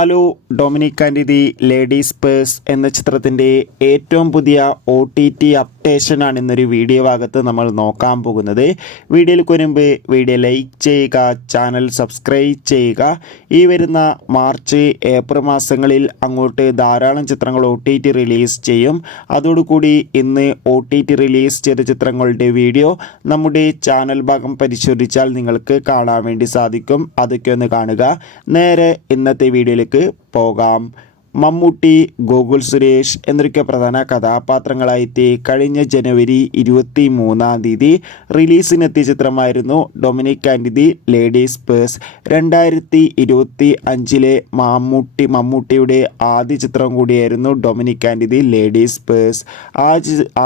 Hello, Dominic and the ladies purse എന്ന ചിത്രത്തിൻ്റെ ഏറ്റവും പുതിയ OTT അപ്ഡേഷനാണ് ഇന്നൊരു വീഡിയോ ഭാഗത്ത് നമ്മൾ നോക്കാൻ പോകുന്നത്. വീഡിയോയിലേക്ക് മുൻപ് വീഡിയോ ലൈക്ക് ചെയ്യുക, ചാനൽ സബ്സ്ക്രൈബ് ചെയ്യുക. ഈ വരുന്ന മാർച്ച് ഏപ്രിൽ മാസങ്ങളിൽ അങ്ങോട്ട് ധാരാളം ചിത്രങ്ങൾ OTT റിലീസ് ചെയ്യും. അതോടുകൂടി ഇന്ന് OTT റിലീസ് ചെയ്ത ചിത്രങ്ങളുടെ വീഡിയോ നമ്മുടെ ചാനൽ ഭാഗം പരിശോധിച്ചാൽ നിങ്ങൾക്ക് കാണാൻ വേണ്ടി സാധിക്കും. അതൊക്കെ ഒന്ന് കാണുക. നേരെ ഇന്നത്തെ വീഡിയോയിലേക്ക് പോകാം. മമ്മൂട്ടി, ഗോകുൽ സുരേഷ് എന്നൊക്കെ പ്രധാന കഥാപാത്രങ്ങളായിട്ട് കഴിഞ്ഞ ജനുവരി 23 റിലീസിനെത്തിയ ചിത്രമായിരുന്നു Dominic and the ladies purse. 2025 മമ്മൂട്ടിയുടെ ആദ്യ ചിത്രം കൂടിയായിരുന്നു Dominic and the ladies purse.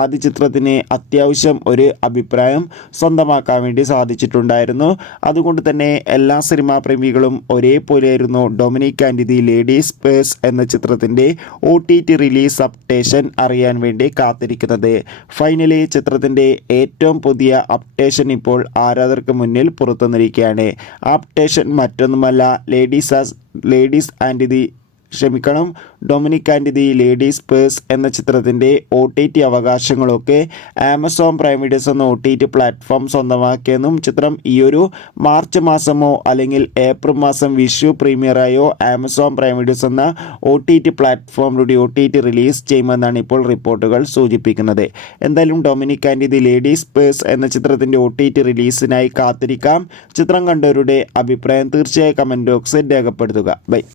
ആദ്യ ചിത്രത്തിന് അത്യാവശ്യം ഒരു അഭിപ്രായം സ്വന്തമാക്കാൻ വേണ്ടി സാധിച്ചിട്ടുണ്ടായിരുന്നു. അതുകൊണ്ട് തന്നെ എല്ലാ സിനിമാ പ്രേമികളും ഒരേപോലെയായിരുന്നു Dominic and the ladies purse എന്ന ചിത്രത്തിൻ്റെ OTT റിലീസ് അപ്ഡേഷൻ അറിയാൻ വേണ്ടി കാത്തിരിക്കുന്നത്. ഫൈനലി ചിത്രത്തിൻ്റെ ഏറ്റവും പുതിയ അപ്ഡേഷൻ ഇപ്പോൾ ആരാധകർക്ക് മുന്നിൽ പുറത്തുവന്നിരിക്കുകയാണ്. അപ്ഡേഷൻ മറ്റൊന്നുമല്ല, Dominic and the ladies purse എന്ന ചിത്രത്തിൻ്റെ OTT അവകാശങ്ങളൊക്കെ ആമസോൺ പ്രൈം വീഡിയോസ് എന്ന OTT പ്ലാറ്റ്ഫോം സ്വന്തമാക്കിയെന്നും ചിത്രം ഈ ഒരു മാർച്ച് മാസമോ അല്ലെങ്കിൽ ഏപ്രിൽ മാസം വിഷു പ്രീമിയറായോ ആമസോൺ പ്രൈം വീഡിയോസ് എന്ന OTT പ്ലാറ്റ്ഫോമിലൂടെ OTT റിലീസ് ചെയ്യുമെന്നാണ് ഇപ്പോൾ റിപ്പോർട്ടുകൾ സൂചിപ്പിക്കുന്നത്. എന്തായാലും Dominic and the ladies purse എന്ന ചിത്രത്തിൻ്റെ OTT റിലീസിനായി കാത്തിരിക്കാം. ചിത്രം കണ്ടവരുടെ അഭിപ്രായം തീർച്ചയായും കമൻറ്റ് ബോക്സിൽ രേഖപ്പെടുത്തുക. ബൈ.